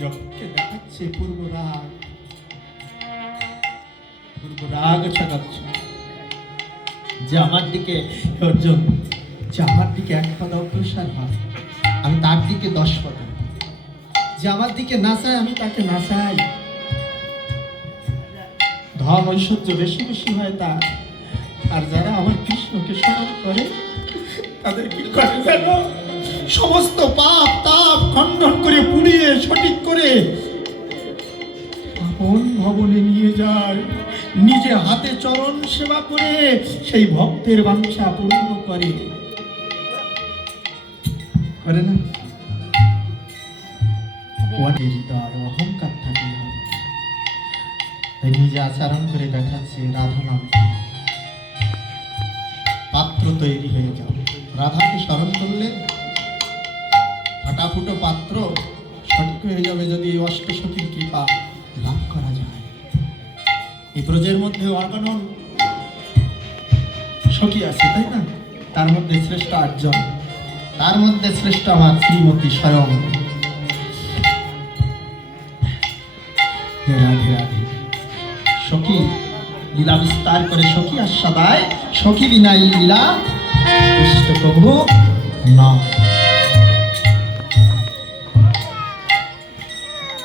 জগৎকে দেখাচ্ছে পূর্ব রাগ ছড়াচ্ছে যে আমার দিকে অর্জুন, যে আমার দিকে এক পদ অগ্রসর হয় আমি তার দিকে 10 পদ, যে আমার দিকে নাচায় আমি তাকে নাচাই। ধন ঐশ্বর্য বেশি বেশি হয় তার, আর যারা আমার কৃষ্ণকে স্মরণ করে তাদের কি করে জানো? সমস্ত পাপ তাপ খণ্ডন করে পুড়িয়ে সঠিক করে আপন ভবনে নিয়ে যায়, নিজে হাতে চরণ সেবা করে সেই ভক্তের বাঞ্ছা পূর্ণ করে না? তার অহংকার থাকলে হবে, তাই নিজে আচরণ করে দেখাচ্ছে রাধা নাম পাত্র তৈরি হয়ে যাও। রাধাকে স্মরণ করলে ফাটাফুটো পাত্র সঠিক হয়ে যাবে যদি এই অষ্টসখীর কৃপা লাভ করা যায়। এই ব্রজের মধ্যে অগণন সখী আছে, তাই না? তার মধ্যে শ্রেষ্ঠ 8 জন, তার মধ্যে শ্রেষ্ঠ আমার শ্রীমতী স্বয়ং। রাধে রাধে। সখী লীলা বিস্তার করে সখী আস্বাদায়, সখী বিনাই লীলা পুষ্ট প্রভু না।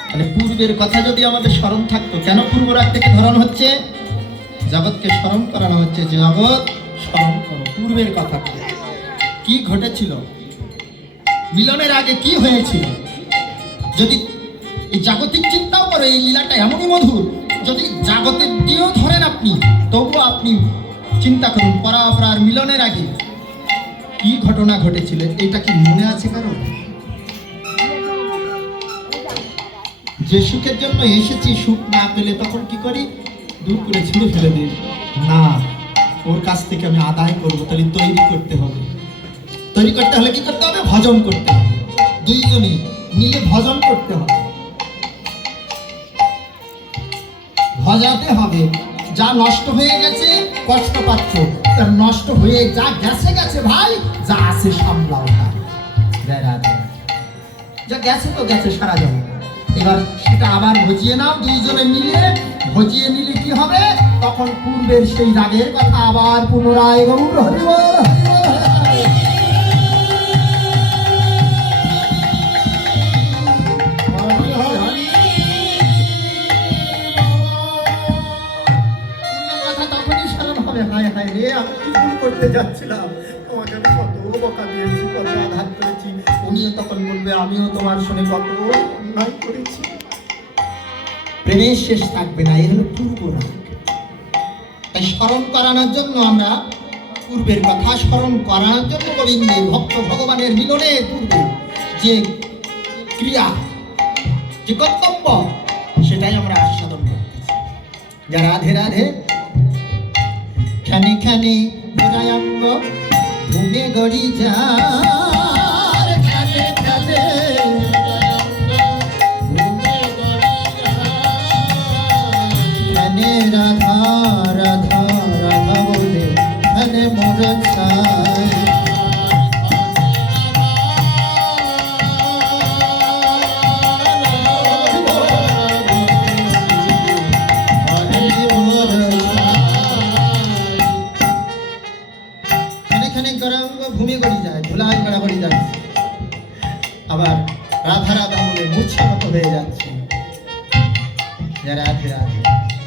তাহলে পূর্বের কথা যদি আমাদের স্মরণ থাকতো, কেন পূর্ব রাগ থেকে ধরন হচ্ছে? জগৎকে স্মরণ করানো হচ্ছে, জগৎ স্মরণ করো পূর্বের কথা কি ঘটেছিল, মিলনের আগে কি হয়েছিল। যদি এই জাগতিক চিন্তাও করে এই লীলাটা এমনই মধুর, যদি জাগতিক দিয়েও ধরেন আপনি, তবুও আপনি চিন্তা করুন পরাপরার মিলনের আগে কি ঘটনা ঘটেছিল। এটা কি মনে আছে কারণ? যে সুখের জন্য এসেছি সুখ না পেলে তখন কি করি? দূর করে ছুঁড়ে ফেলে দিই। না, ওর কাছ থেকে আমি আদায় করবো, তাহলে তৈরি করতে হবে। তৈরি করতে হলে কি করতে হবে? ভজন করতে হবে, দুইজনই মিলে ভজন করতে হবে, ভজাতে হবে। যা নষ্ট হয়ে গেছে কষ্ট পাচ্ছ, তার নষ্ট হয়ে যা গেছে গেছে ভাই, যা আছে সামলাও না। যা গেছে তো গেছে সারা যাবে, এবার সেটা আবার ভজিয়ে নাও দুইজনে মিলে। ভজিয়ে নিলে কি হবে? তখন পূর্বের সেই রাগের কথা আবার পুনরায় গৌর হরিবল করতে যাচ্ছিলাম, তোমাকে আমি কত বকা দিয়েছি, কত আঘাত করেছি। উনিও তখন বলবে আমিও তোমার শুনে কত অন্যায় করেছি। প্রেমের শেষ থাকবে না, এ হলো পূর্ব রাগ। তাই স্মরণ করানোর জন্য আমরা পূর্বের কথা স্মরণ করানোর জন্য গোবিন্দের ভক্ত ভগবানের মিলনের পূর্বে যে ক্রিয়া, যে কর্তব্য, সেটাই আমরা আস্বাদন করতেছি। যা রাধে রাধে খানে খানে অঙ্গ ঘুমে গড়ি যা খানে খানে খানে রাধা রাধা রাধা বলে খানে মোর ছায়। ভূমি গড়ি যায়, ধুলাই গড়াগড়ি যাচ্ছে, আবার রাধা রাধা বলে মূর্ছা মতো হয়ে যাচ্ছে। রাধে রাধে।